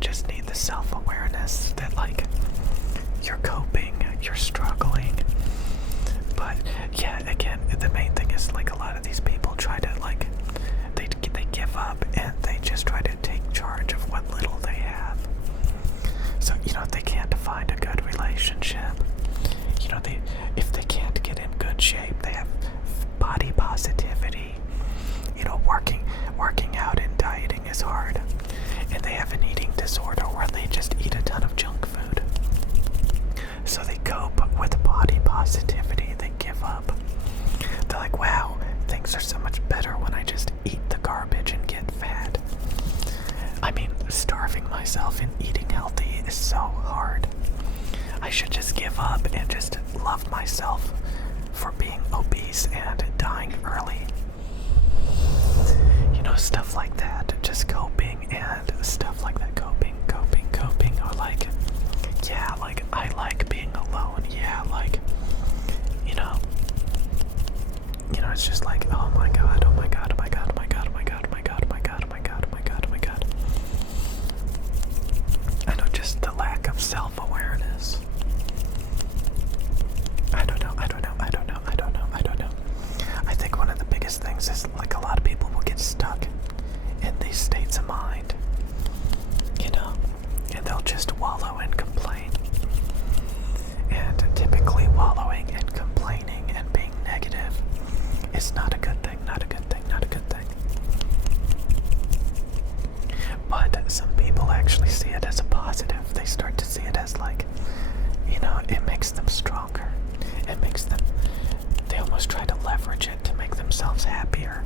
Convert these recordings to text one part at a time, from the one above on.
just need the self-awareness that, like, you're coping, you're struggling. But yeah, again, the main thing is, like, a lot of these people try to, like, they give up and they just try to take charge of what little they have. So, you know, if they can't find a good relationship, you know, if they can't get in good shape, they have body positivity. You know, working out and dieting is hard. And they have an eating disorder where they just eat a ton of junk food. So they cope with body positivity. They give up. They're like, wow, things are so much better when I just eat the garbage and get fat. I mean, starving myself and eating healthy is so hard. I should just give up and just love myself for being obese and dying early. You know, stuff like that. Just coping and stuff like that. Coping. Or like, yeah, like, I like being alone. Yeah, like, you know, it's just like, oh my god. I know, just the lack of self-awareness. I don't know. I think one of the biggest things is, like, a lot of people will get stuck in these states of mind, you know, and they'll just wallow and complain. And typically wallowing and complaining and being negative is not a good thing. But some people actually see it as a positive. They start to see it as, like, you know, it makes them stronger. They almost try to leverage it to make themselves happier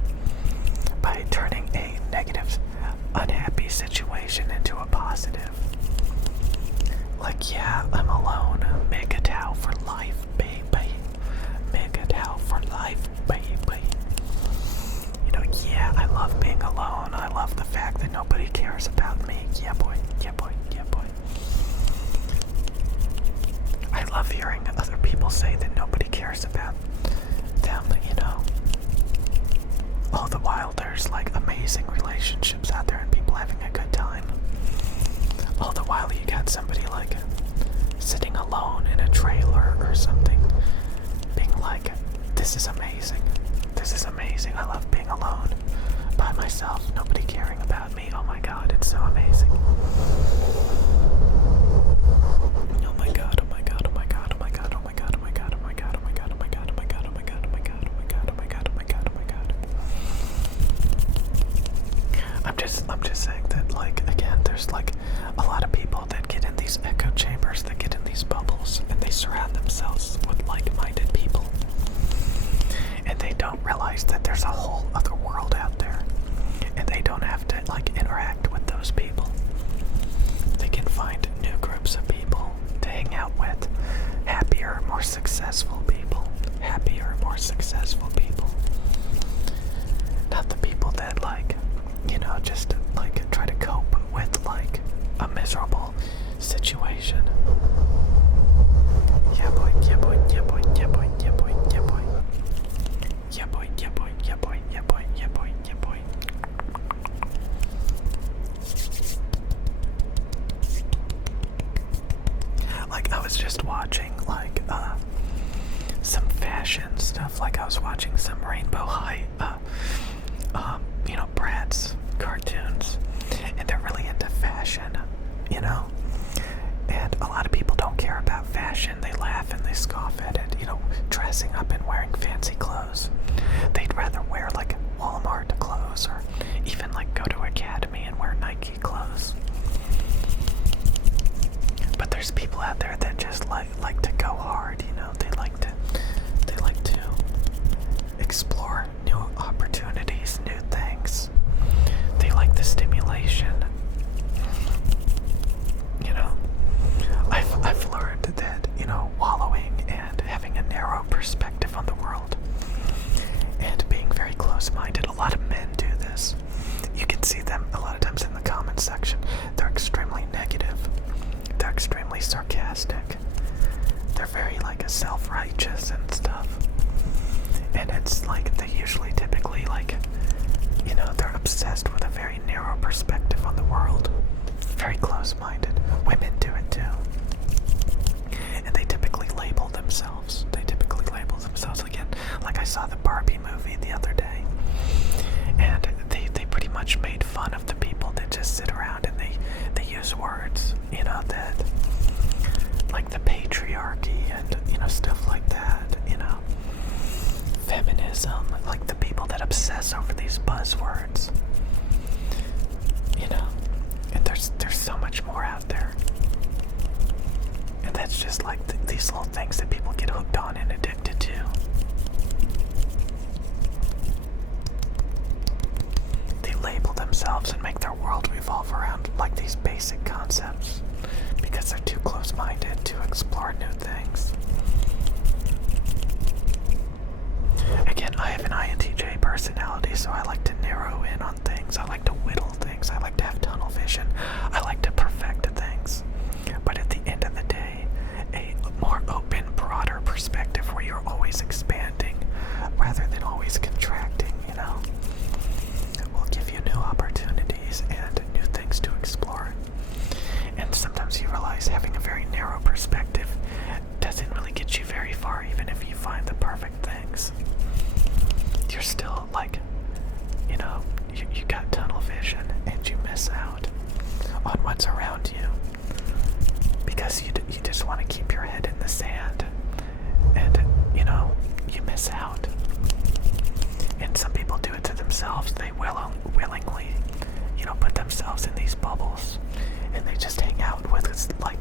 by turning a negative, unhappy situation into a positive. Like, yeah, I'm alone. Megatau for life, baby. Megatau for life, baby. You know, yeah, I love being alone. I love the fact that nobody cares about me. Yeah, boy. I love hearing other people say that nobody cares about them, you know. All the while there's, like, amazing relationships out there and people having a good time. All the while you got somebody, like, sitting alone in a trailer or something, being like, this is amazing. I love being alone by myself, nobody caring about me. Oh my god, it's so amazing. I'm just saying that, like, again, there's, like, a lot of people that get in these echo chambers, that get in these bubbles, and they surround themselves with like-minded people. And they don't realize that there's a whole other world out there. And they don't have to, like, interact with those people. They can find new groups of people to hang out with. Happier, more successful people. Not the people that, like, you know, just, like, try to cope with, like, a miserable situation. Yeah, boy. Like, I was just watching, like, some fashion stuff. Like, I was watching some Rainbow High, you know, Bratz cartoons, and they're really into fashion, you know, and a lot of people don't care about fashion. They laugh and they scoff at it, you know, dressing up and wearing fancy clothes. They'd rather wear, like, Walmart clothes, or even, like, go to Academy and wear Nike clothes. But there's people out there that just like to go hard, you know. They like to explore new opportunities, new things. They like the stimulation. You know, I've learned that, you know, wallowing and having a narrow perspective on the world and being very close-minded. A lot of men do this. You can see them a lot of times in the comment section. They're extremely negative. They're extremely sarcastic. They're very, like, self-righteous and stuff. And it's like they usually typically, like, You know, they're obsessed with a very narrow perspective on the world. Very close-minded. Women do it too. And they typically label themselves. Again, like I saw the Barbie movie the other day. And they pretty much made fun of the people that just sit around and they use words, you know, that like the patriarchy and, you know, stuff like that, you know. Feminism, like the people that obsess over these buzzwords. You know, and there's so much more out there. And that's just like these little things that people get hooked on and addicted to. They label themselves and make their world revolve around like these basic concepts because they're too close-minded to explore new things. Again, I have an INTJ personality, so I like to narrow in on things. I like to whittle things. I like to have tunnel vision. I like to perfect things. But at the end of the day, a more open, broader perspective where you're always expanding rather than always contracting, you know, will give you new opportunities and new things to explore. And sometimes you realize having a very narrow perspective doesn't really get you very far, even if you find the perfect things. You're still like, you know, you got tunnel vision and you miss out on what's around you because you just want to keep your head in the sand and, you know, you miss out. And some people do it to themselves. They willingly, you know, put themselves in these bubbles and they just hang out with like